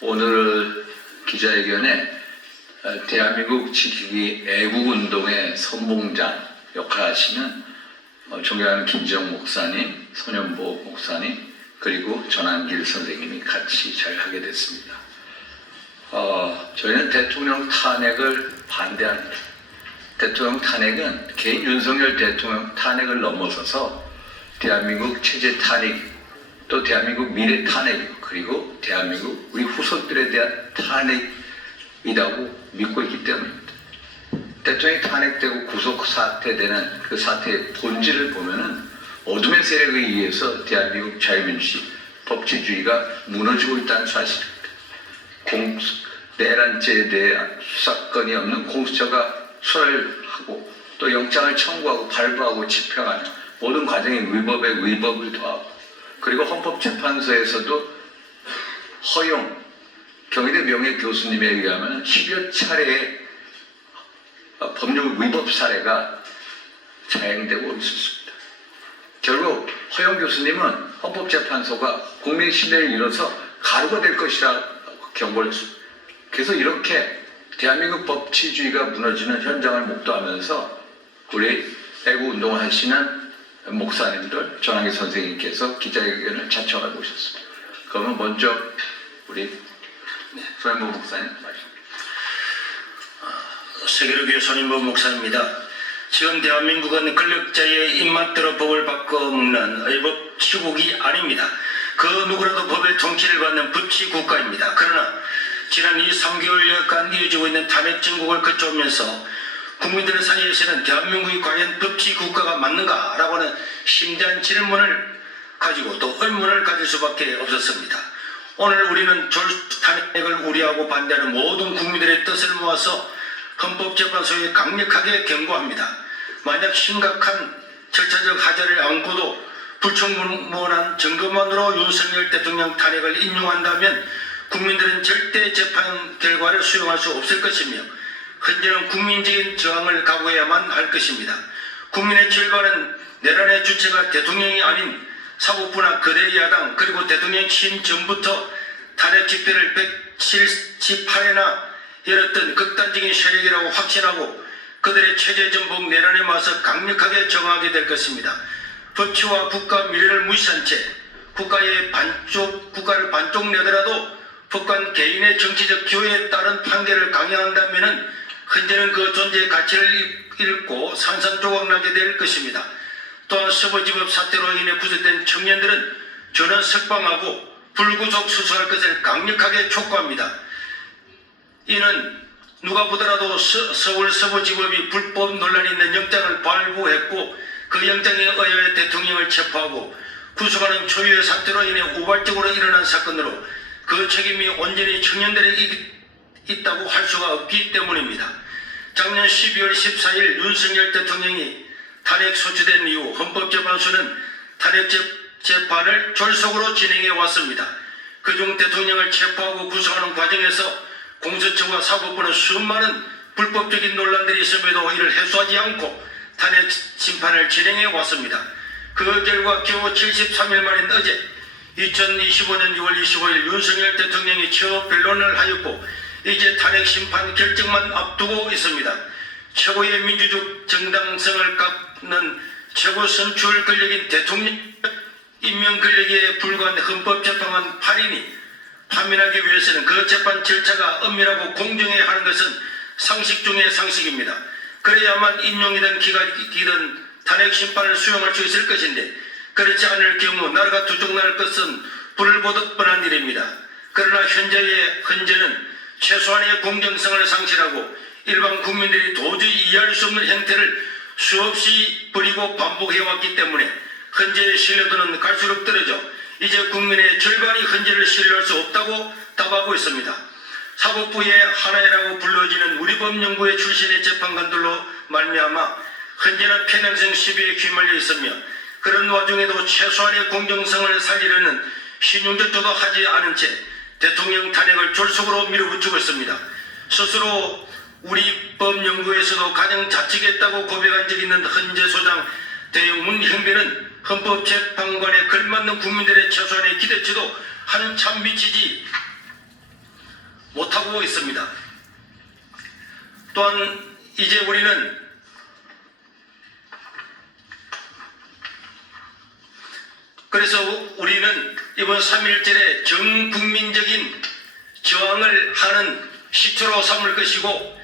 오늘 기자회견에 대한민국 지키기 애국운동의 선봉장 역할하시는 존경하는 김지영 목사님, 손현보 목사님, 그리고 전한길 선생님이 같이 잘 하게 됐습니다. 저희는 대통령 탄핵을 반대합니다. 대통령 탄핵은 개인 윤석열 대통령 탄핵을 넘어서서 대한민국 체제 탄핵, 또 대한민국 미래 탄핵, 그리고 대한민국 우리 후손들에 대한 탄핵이라고 믿고 있기 때문입니다. 대통령이 탄핵되고 구속 사퇴되는 그 사태의 본질을 보면은 어둠의 세력에 의해서 대한민국 자유민주주의, 법치주의가 무너지고 있다는 사실입니다. 내란죄에 대한 수사건이 없는 공수처가 수사를 하고 또 영장을 청구하고 발부하고 집행하는 모든 과정에 위법에 위법을 더하고, 그리고 헌법재판소에서도 허용, 경희대 명예 교수님에 의하면 10여 차례의 법률 위법 사례가 자행되고 있었습니다. 결국 허용 교수님은 헌법재판소가 국민의 신뢰를 잃어서 가루가 될 것이라고 경고를 했습니다. 그래서 이렇게 대한민국 법치주의가 무너지는 현장을 목도하면서 우리 애국운동을 하시는 목사님들, 전한길 선생님께서 기자회견을 자청하고 오셨습니다. 그러면 먼저 우리 손현보 목사님 말씀. 세계로교회 손현보 목사입니다. 지금 대한민국은 권력자의 입맛대로 법을 바꿔먹는 의법 치국이 아닙니다. 그 누구라도 법의 통치를 받는 법치국가입니다. 그러나 지난 3개월여간 이어지고 있는 탄핵 정국을 거쳐오면서 국민들 사이에서는 대한민국이 과연 법치국가가 맞는가라고 하는 심대한 질문을 가지고 또 의문을 가질 수밖에 없었습니다. 오늘 우리는 탄핵을 우려하고 반대하는 모든 국민들의 뜻을 모아서 헌법재판소에 강력하게 경고합니다. 만약 심각한 절차적 하자를 안고도 불충분한 증거만으로 윤석열 대통령 탄핵을 인용한다면 국민들은 절대 재판 결과를 수용할 수 없을 것이며 현재는 국민적인 저항을 각오해야만 할 것입니다. 국민의 절반은 내란의 주체가 대통령이 아닌 사법부나 거대 야당, 그리고 대통령 취임 전부터 탄핵 집회를 178회나 열었던 극단적인 세력이라고 확신하고 그들의 체제 전복 내란에 맞서 강력하게 저항하게 될 것입니다. 법치와 국가 미래를 무시한 채 국가를 반쪽 내더라도 법관 개인의 정치적 기호에 따른 판결을 강요한다면 현재는 그 존재의 가치를 잃고 산산조각나게 될 것입니다. 또한 서부지법 사태로 인해 구속된 청년들은 전원 석방하고 불구속 수사할 것을 강력하게 촉구합니다. 이는 누가 보더라도 서울 서부지법이 불법 논란이 있는 영장을 발부했고 그 영장에 의하여 대통령을 체포하고 구속하는 초유의 사태로 인해 우발적으로 일어난 사건으로 그 책임이 온전히 청년들에게 있다고 할 수가 없기 때문입니다. 작년 12월 14일 윤석열 대통령이 탄핵 소추된 이후 헌법재판소는 탄핵 재판을 졸속으로 진행해 왔습니다. 그중 대통령을 체포하고 구속하는 과정에서 공수처와 사법부는 수많은 불법적인 논란들이 있음에도 이를 해소하지 않고 탄핵 심판을 진행해 왔습니다. 그 결과 겨우 73일 만인 어제 2025년 6월 25일 윤석열 대통령이 처 변론을 하였고 이제 탄핵 심판 결정만 앞두고 있습니다. 최고의 민주적 정당성을 갖는 최고 선출 권력인 대통령 임명 권력에 불과한 헌법재판관 8인이 파면하기 위해서는 그 재판 절차가 엄밀하고 공정해야 하는 것은 상식 중의 상식입니다. 그래야만 인용이든 기각이든 탄핵 심판을 수용할 수 있을 것인데 그렇지 않을 경우 나라가 두쪽날 것은 불을 보듯 뻔한 일입니다. 그러나 현재는 최소한의 공정성을 상실하고 일반 국민들이 도저히 이해할 수 없는 행태를 수없이 벌이고 반복해왔기 때문에 헌재의 신뢰도는 갈수록 떨어져 이제 국민의 절반이 헌재를 신뢰할 수 없다고 답하고 있습니다. 사법부의 하나회라고 불러지는 우리법연구회 출신의 재판관들로 말미암아 헌재는 편향성 시비에 휘말려 있으며 그런 와중에도 최소한의 공정성을 살리려는 신용조차도 하지 않은 채 대통령 탄핵을 졸속으로 밀어붙이고 있습니다. 스스로 우리법연구회에서도 가장 자책했다고 고백한 적이 있는 헌재 소장 대웅문 형배는 헌법재판관에 걸맞는 국민들의 최소한의 기대치도 한참 미치지 못하고 있습니다. 또한 이제 우리는 그래서 우리는 이번 3.1절에 전국민적인 저항을 하는 시초로 삼을 것이고,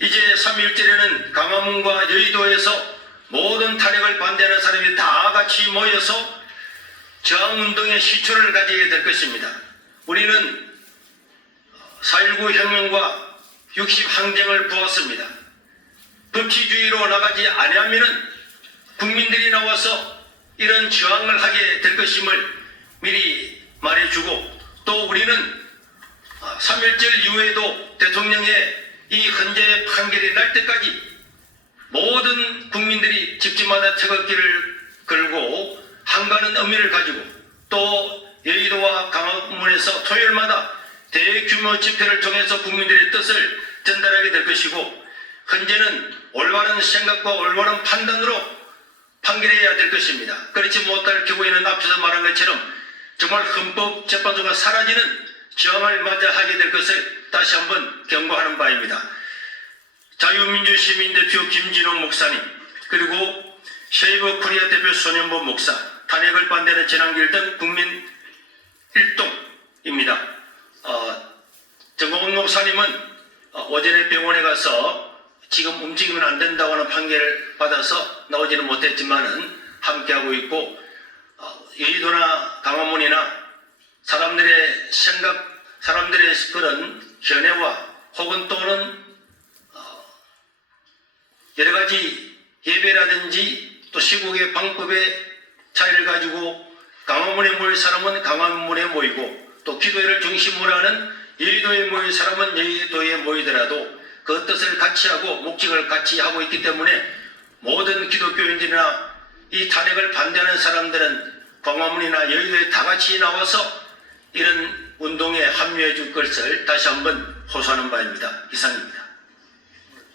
이제 3.1절에는 광화문과 여의도에서 모든 탄핵을 반대하는 사람이 다 같이 모여서 저항운동의 시초를 가지게 될 것입니다. 우리는 4.19 혁명과 60 항쟁을 보았습니다. 법치주의로 나가지 아니하면은 국민들이 나와서 이런 저항을 하게 될 것임을 미리 말해주고, 또 우리는 3.1절 이후에도 대통령의 이 헌재 판결이 날 때까지 모든 국민들이 집집마다 태극기를 걸고 한가는 의미를 가지고, 또 여의도와 광화문에서 토요일마다 대규모 집회를 통해서 국민들의 뜻을 전달하게 될 것이고, 헌재는 올바른 생각과 올바른 판단으로 판결해야 될 것입니다. 그렇지 못할 경우에는 앞에서 말한 것처럼 정말 헌법재판소가 사라지는 저항을 맞아 하게 될 것을 다시 한번 경고하는 바입니다. 자유민주시민대표 김진호 목사님, 그리고 쉐이브 코리아 대표 손현보 목사, 탄핵을 반대하는 재난길 등 국민 일동입니다. 정봉훈 목사님은 오전에 병원에 가서 지금 움직이면 안 된다고 하는 판결을 받아서 나오지는 못했지만은 함께하고 있고, 여의도나 강화문이나 사람들의 생각, 사람들의 그런 견해와 혹은 또는 여러 가지 예배라든지 또 시국의 방법의 차이를 가지고 강화문에 모일 사람은 강화문에 모이고, 또 기도회를 중심으로 하는 여의도에 모일 사람은 여의도에 모이더라도 그 뜻을 같이 하고 목적을 같이 하고 있기 때문에 모든 기독교인들이나 이 탄핵을 반대하는 사람들은 광화문이나 여의도에 다 같이 나와서 이런 운동에 합류해 줄 것을 다시 한번 호소하는 바입니다. 이상입니다.